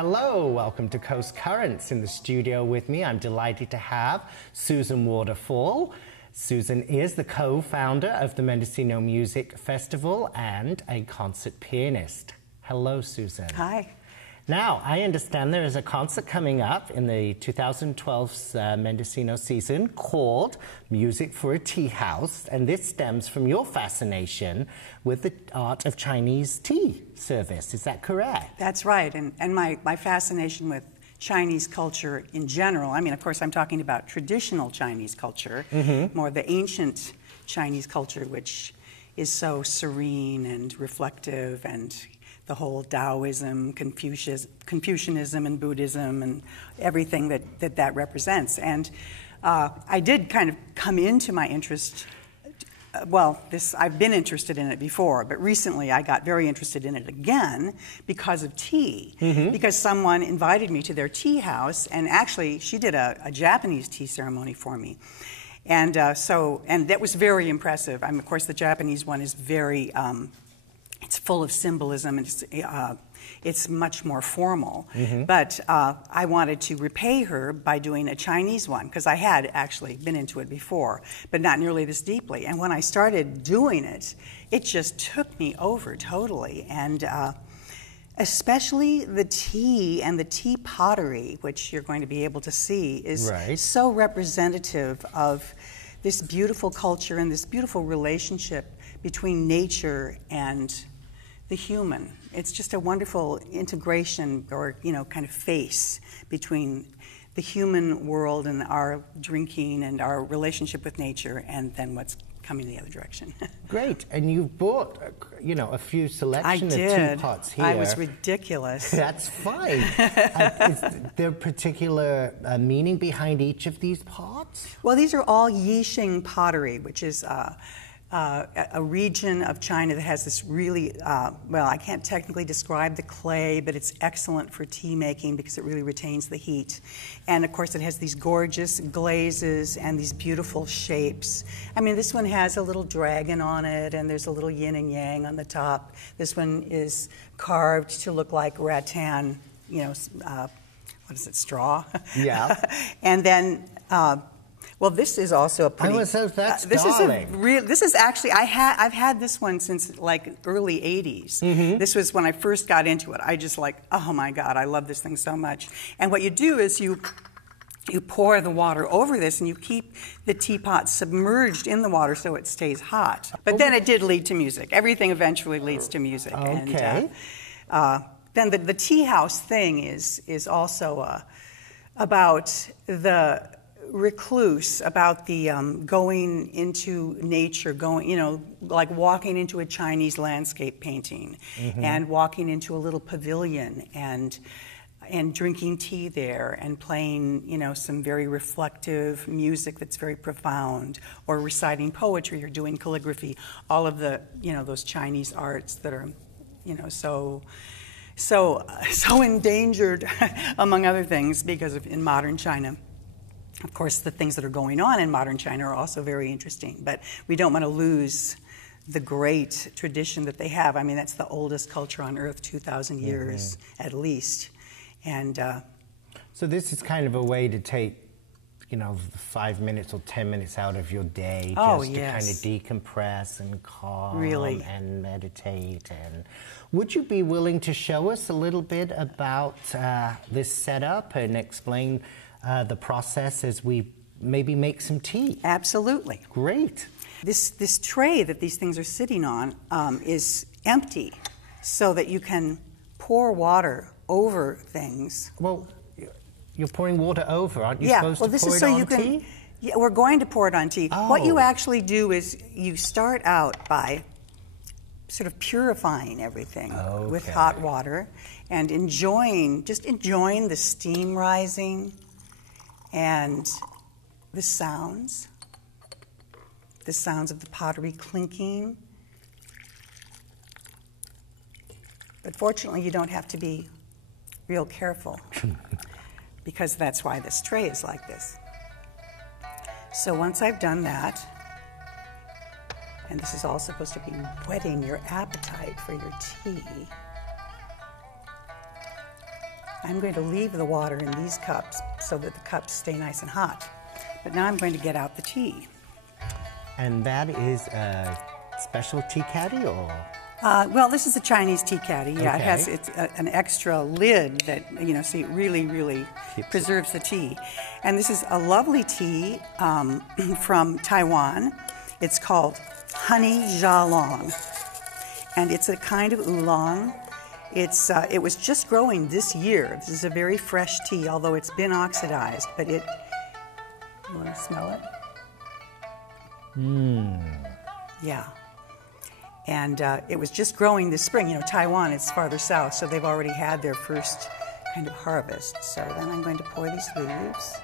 Hello, welcome to Coast Currents. In the studio with me, I'm delighted to have Susan Waterfall. Susan is the co-founder of the Mendocino Music Festival and a concert pianist. Hello, Susan. Hi. Now, I understand there is a concert coming up in the 2012 Mendocino season called Music for a Teahouse, and this stems from your fascination with the art of Chinese tea service. Is that correct? That's right, and my fascination with Chinese culture in general, I mean, of course, I'm talking about traditional Chinese culture, more the ancient Chinese culture, which is so serene and reflective, and the whole Taoism, Confucianism, and Buddhism, and everything that represents. And I did kind of come into my interest. I've been interested in it before, but recently I got very interested in it again because of tea. Because someone invited me to their tea house, and actually she did a Japanese tea ceremony for me. And and that was very impressive. I mean, of course, the Japanese one is very, it's full of symbolism, and it's much more formal. But I wanted to repay her by doing a Chinese one, because I had actually been into it before, but not nearly this deeply. And when I started doing it, it just took me over totally. And especially the tea and the tea pottery, which you're going to be able to see, is so representative of this beautiful culture and this beautiful relationship between nature and the human. It's just a wonderful integration, or kind of face between the human world and our drinking and our relationship with nature, and then what's coming the other direction. Great. And you've bought, a few selection of teapots here. I was ridiculous. That's fine. Is there a particular meaning behind each of these pots? Well, these are all Yixing pottery, which is a region of China that has this really, I can't technically describe the clay, but it's excellent for tea making because it really retains the heat. And of course it has these gorgeous glazes and these beautiful shapes. I mean, this one has a little dragon on it, and there's a little yin and yang on the top. This one is carved to look like rattan, what is it, straw? Yeah. And then, well, this is also a pretty. That's this is actually I've had this one since like early '80s. This was when I first got into it. I just oh my God, I love this thing so much. And what you do is you pour the water over this, and you keep the teapot submerged in the water so it stays hot. But then it did lead to music. Everything eventually leads to music. Okay. And then the tea house thing is also about the recluse, about the going into nature, like walking into a Chinese landscape painting, and walking into a little pavilion and drinking tea there, and playing some very reflective music that's very profound, or reciting poetry or doing calligraphy, all of the those Chinese arts that are so endangered among other things because of in modern China. Of course, the things that are going on in modern China are also very interesting, but we don't want to lose the great tradition that they have. I mean, that's the oldest culture on Earth, 2,000 years at least. And so this is kind of a way to take, 5 minutes or 10 minutes out of your day just to kind of decompress and calm and meditate. And would you be willing to show us a little bit about this setup and explain the process as we maybe make some tea? Absolutely. Great. This tray that these things are sitting on is empty, so that you can pour water over things. Well, you're pouring water over, aren't you supposed to pour it on tea? Yeah, we're going to pour it on tea. What you actually do is you start out by sort of purifying everything with hot water, and enjoying the steam rising and the sounds of the pottery clinking. But fortunately, you don't have to be real careful, because that's why this tray is like this. So once I've done that, and this is all supposed to be whetting your appetite for your tea, I'm going to leave the water in these cups so that the cups stay nice and hot. But now I'm going to get out the tea. And that is a special tea caddy, or? Well, this is a Chinese tea caddy. Yeah, Okay. it's an extra lid that, so it really preserves the tea. And this is a lovely tea from Taiwan. It's called Honey Xiaolong. And it's a kind of oolong. It was just growing this year. This is a very fresh tea, although it's been oxidized. But you want to smell it? Yeah. And it was just growing this spring. Taiwan is farther south, so they've already had their first kind of harvest. So then I'm going to pour these leaves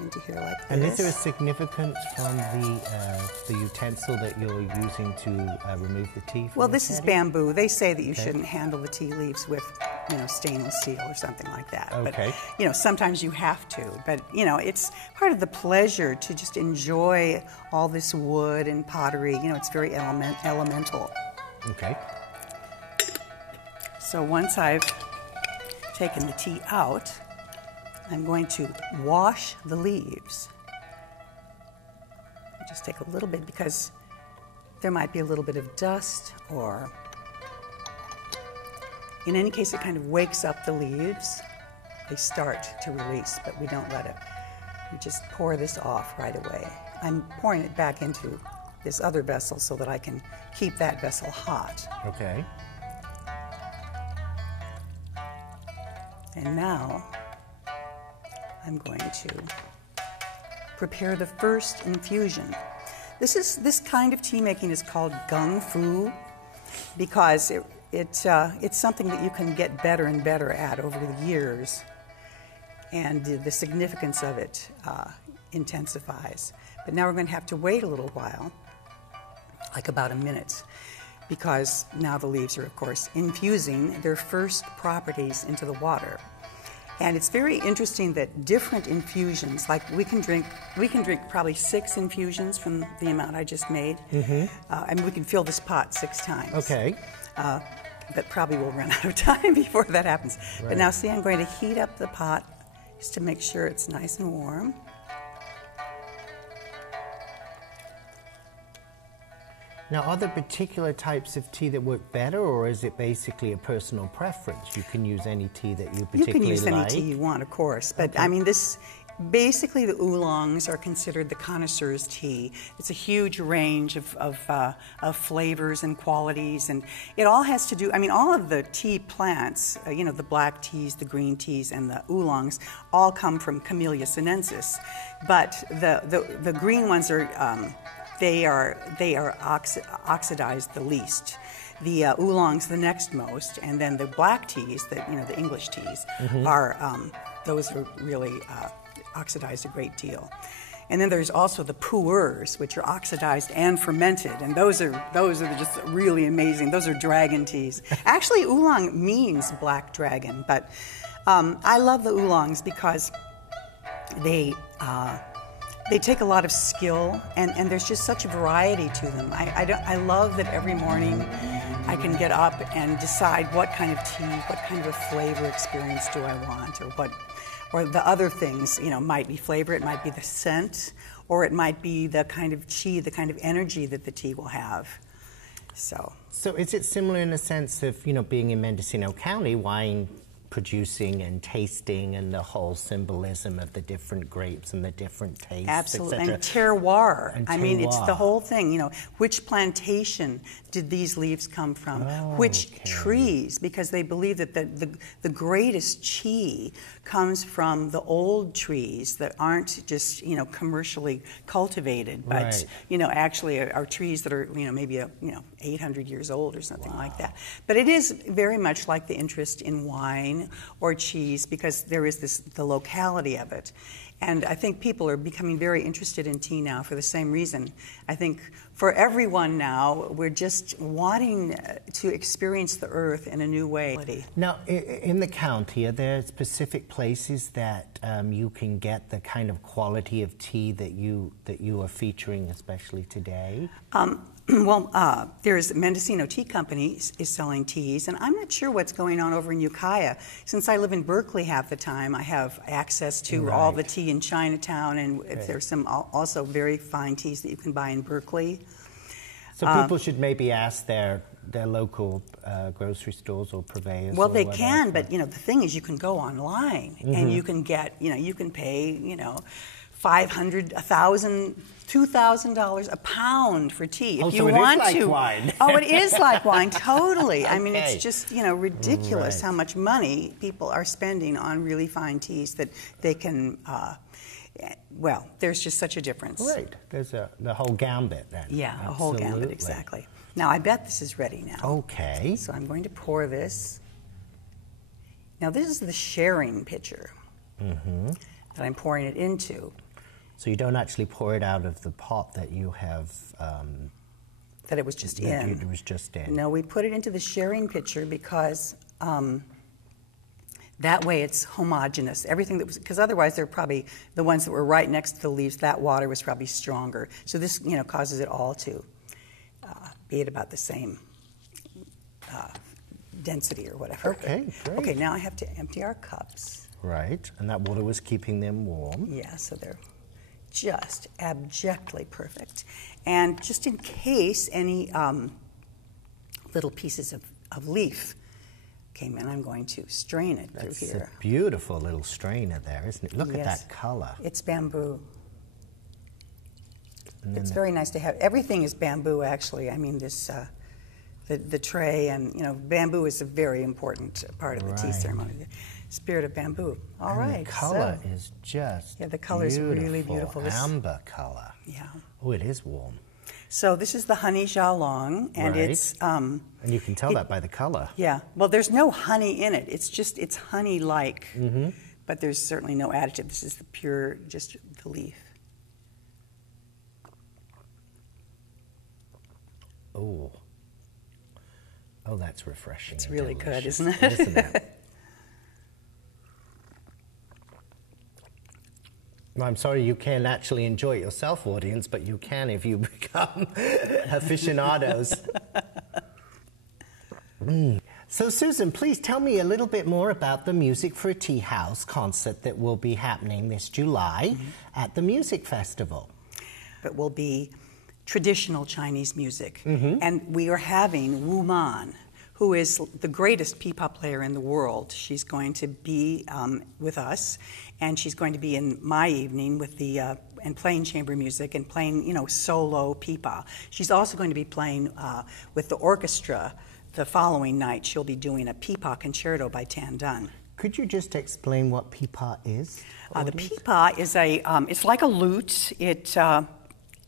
into here like this. And is there a significance from the utensil that you're using to remove the tea from Well, the this is caddy? bamboo. They say that you shouldn't handle the tea leaves with, stainless steel or something like that. Okay. But, sometimes you have to. But, it's part of the pleasure to just enjoy all this wood and pottery. It's very elemental. Okay. So once I've taken the tea out, I'm going to wash the leaves. Just take a little bit because there might be a little bit of dust, or in any case it kind of wakes up the leaves. They start to release, but we don't let it. We just pour this off right away. I'm pouring it back into this other vessel so that I can keep that vessel hot. Okay. And now I'm going to prepare the first infusion. This kind of tea making is called gung fu because it's something that you can get better and better at over the years, and the significance of it intensifies. But now we're going to have to wait a little while, like about a minute, because now the leaves are, of course, infusing their first properties into the water. And it's very interesting that different infusions, like we can drink probably 6 infusions from the amount I just made. I mean, we can fill this pot 6 times. Okay. But probably we'll run out of time before that happens. Right. But now see, I'm going to heat up the pot just to make sure it's nice and warm. Now, are there particular types of tea that work better, or is it basically a personal preference? You can use any tea that you particularly like? You can use any tea you want, of course. But I mean, basically the oolongs are considered the connoisseur's tea. It's a huge range of flavors and qualities, and it all has to do, I mean, all of the tea plants, the black teas, the green teas, and the oolongs all come from Camellia sinensis. But the green ones are, they are oxidized the least. The oolongs the next most, and then the black teas, the English teas, those are really oxidized a great deal. And then there's also the pu'ers, which are oxidized and fermented, and those are just really amazing. Those are dragon teas. Actually, oolong means black dragon, but I love the oolongs because they take a lot of skill, and there's just such a variety to them. I love that every morning I can get up and decide what kind of tea, what kind of a flavor experience do I want, or the other things, might be flavor, it might be the scent, or it might be the kind of tea, the kind of energy that the tea will have. So is it similar in the sense of, being in Mendocino County, wine producing and tasting and the whole symbolism of the different grapes and the different tastes, absolutely, et and terroir. And I mean, it's terroir. the whole thing. Which plantation did these leaves come from? Which trees? Because they believe that the greatest tea comes from the old trees that aren't just commercially cultivated, but actually are trees that are maybe 800 years old or something like that. But it is very much like the interest in wine or cheese, because there is the locality of it. And I think people are becoming very interested in tea now for the same reason. I think for everyone now, we're just wanting to experience the earth in a new way. Now, in the county, are there specific places that you can get the kind of quality of tea that you are featuring, especially today? Well, there's Mendocino Tea Company is selling teas, and I'm not sure what's going on over in Ukiah. Since I live in Berkeley half the time, I have access to all the tea in Chinatown, and there's some also very fine teas that you can buy in Berkeley. So people should maybe ask their local grocery stores or purveyors. Well, they can, but the thing is, you can go online and you can get, you can pay, $500, $1,000, $2,000 a pound for tea if you want to. It is like wine. Oh, it is like wine, totally. I mean, it's just ridiculous how much money people are spending on really fine teas that they can. Well, there's just such a difference. Right. There's the whole gambit then. Yeah, a whole gambit, exactly. Now, I bet this is ready now. Okay. So I'm going to pour this. Now, this is the sharing pitcher that I'm pouring it into. So you don't actually pour it out of the pot that you have... that it was just in. It was just in. No, we put it into the sharing pitcher because that way it's homogeneous. Everything that was... Because otherwise they're probably... The ones that were right next to the leaves, that water was probably stronger. So this, causes it all to be at about the same density or whatever. Okay, great. Okay, now I have to empty our cups. Right, and that water was keeping them warm. Yeah, so they're just abjectly perfect. And just in case any little pieces of leaf came in, I'm going to strain it through here. That's a beautiful little strainer there, isn't it? Look at that color. It's bamboo. It's very nice to have. Everything is bamboo, actually. I mean, this the tray and bamboo is a very important part of the tea ceremony. The spirit of bamboo. All right. The color is just the color is really beautiful. Amber color. Yeah. Oh, it is warm. So this is the honey xiaolong, and it's and you can tell that by the color. Yeah. Well, there's no honey in it. It's honey-like, but there's certainly no additive. This is the pure, just the leaf. Oh. Oh, that's refreshing. It's really good, isn't it? Isn't it? Well, I'm sorry you can't actually enjoy it yourself, audience, but you can if you become aficionados. So, Susan, please tell me a little bit more about the Music for a Tea House concert that will be happening this July at the Music Festival. It will be traditional Chinese music, and we are having Wu Man, who is the greatest pipa player in the world. She's going to be with us, and she's going to be in my evening with the and playing chamber music and playing solo pipa. She's also going to be playing with the orchestra the following night. She'll be doing a pipa concerto by Tan Dun. Could you just explain what pipa is? The pipa is it's like a lute.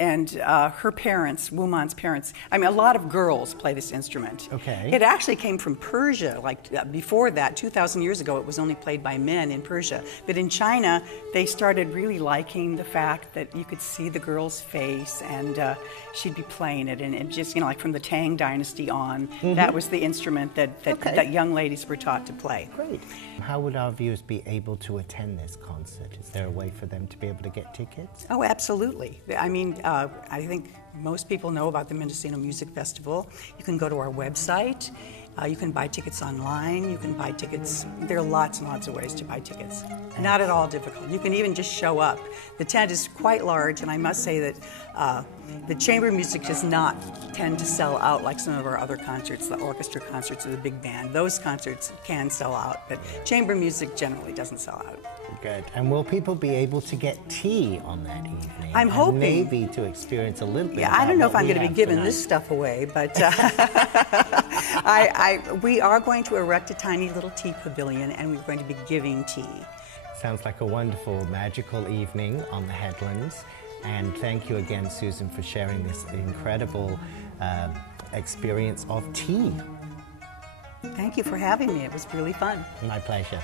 And her parents, Wu Man's parents, I mean, a lot of girls play this instrument. Okay. It actually came from Persia. Like before that, 2,000 years ago, it was only played by men in Persia. But in China, they started really liking the fact that you could see the girl's face, and she'd be playing it. And it just, like from the Tang Dynasty on, that was the instrument that young ladies were taught to play. Great. How would our viewers be able to attend this concert? Is there a way for them to be able to get tickets? Oh, absolutely. I mean, I think most people know about the Mendocino Music Festival. You can go to our website. You can buy tickets online. You can buy tickets. There are lots and lots of ways to buy tickets. Not at all difficult. You can even just show up. The tent is quite large, and I must say that the chamber music does not tend to sell out like some of our other concerts, the orchestra concerts or the big band. Those concerts can sell out, but chamber music generally doesn't sell out. Good. And will people be able to get tea on that evening? I'm hoping. Maybe to experience a little bit. Yeah, I don't know if I'm going to be giving this stuff away, but we are going to erect a tiny little tea pavilion, and we're going to be giving tea. Sounds like a wonderful, magical evening on the Headlands. And thank you again, Susan, for sharing this incredible experience of tea. Thank you for having me. It was really fun. My pleasure.